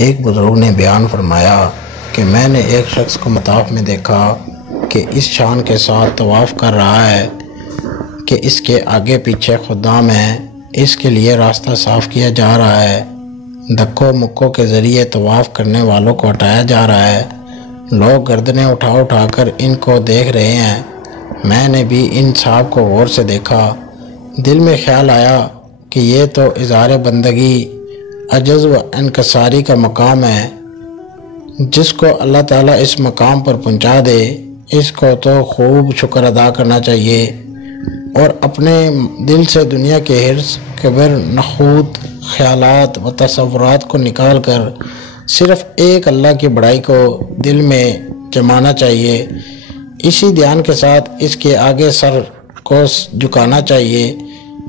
ایک بزرگ نے بیان فرمایا کہ میں نے ایک شخص کو مطاف میں دیکھا کہ اس شان کے ساتھ طواف کر رہا ہے کہ اس کے آگے پیچھے خدام ہیں، اس کے لیے راستہ صاف کیا جا رہا ہے، دھکوں مکوں کے ذریعے طواف کرنے والوں کو ہٹایا جا رہا ہے، لوگ گردنیں اٹھا اٹھا کر ان کو دیکھ رہے ہیں۔ میں نے بھی ان صاحب کو غور سے دیکھا، دل میں خیال آیا کہ یہ تو اظہار بندگی، عجز و انکساری کا مقام ہے۔ جس کو اللہ تعالیٰ اس مقام پر پہنچا دے، اس کو تو خوب شکر ادا کرنا چاہیے اور اپنے دل سے دنیا کے حرص، کبر، نخوت، خیالات و تصورات کو نکال کر صرف ایک اللہ کی بڑائی کو دل میں جمانا چاہیے۔ اسی دھیان کے ساتھ اس کے آگے سر کو جھکانا چاہیے۔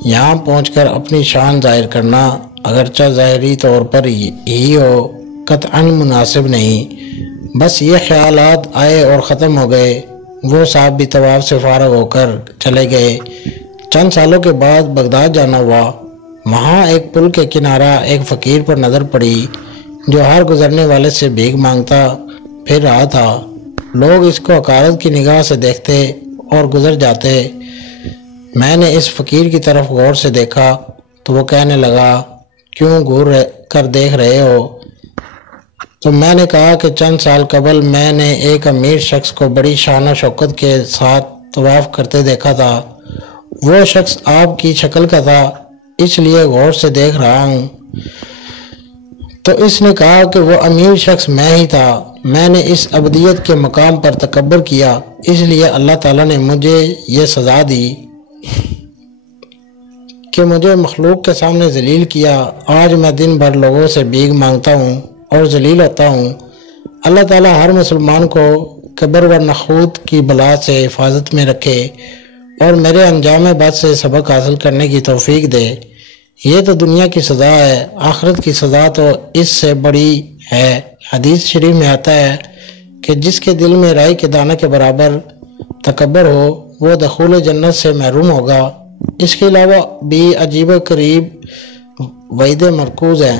یہاں پہنچ کر اپنی شان ظاہر کرنا اگرچہ ظاہری طور پر ہی ہو، قطعاً مناسب نہیں۔ بس یہ خیالات آئے اور ختم ہو گئے۔ وہ صاحب بھی طواف سے فارغ ہو کر چلے گئے۔ چند سالوں کے بعد بغداد جانا ہوا۔ وہاں ایک پل کے کنارہ ایک فقیر پر نظر پڑی جو ہر گزرنے والے سے بھیک مانگتا پھر رہا تھا۔ لوگ اس کو حقارت کی نگاہ سے دیکھتے اور گزر جاتے۔ میں نے اس فقیر کی طرف غور سے دیکھا تو وہ کہنے لگا، کیوں گھور کر دیکھ رہے ہو؟ تو میں نے کہا کہ چند سال قبل میں نے ایک امیر شخص کو بڑی شان و شوکت کے ساتھ طواف کرتے دیکھا تھا۔ وہ شخص آپ کی شکل کا تھا، اس لیے غور سے دیکھ رہا ہوں۔ تو اس نے کہا کہ وہ امیر شخص میں ہی تھا۔ میں نے اس ابدیت کے مقام پر تکبر کیا، اس لیے اللہ تعالیٰ نے مجھے یہ سزا دی کہ مجھے مخلوق کے سامنے ذلیل کیا۔ آج میں دن بھر لوگوں سے بھیک مانگتا ہوں اور ذلیل ہوتا ہوں۔ اللہ تعالیٰ ہر مسلمان کو کبر و نخوت کی بلا سے حفاظت میں رکھے اور میرے انجام بد سے سبق حاصل کرنے کی توفیق دے۔ یہ تو دنیا کی سزا ہے، آخرت کی سزا تو اس سے بڑی ہے۔ حدیث شریف میں آتا ہے کہ جس کے دل میں رائی کے دانے کے برابر تکبر ہو وہ دخول جنت سے محروم ہوگا۔ اس کے علاوہ بھی عجیب و غریب وعید مرکوز ہیں۔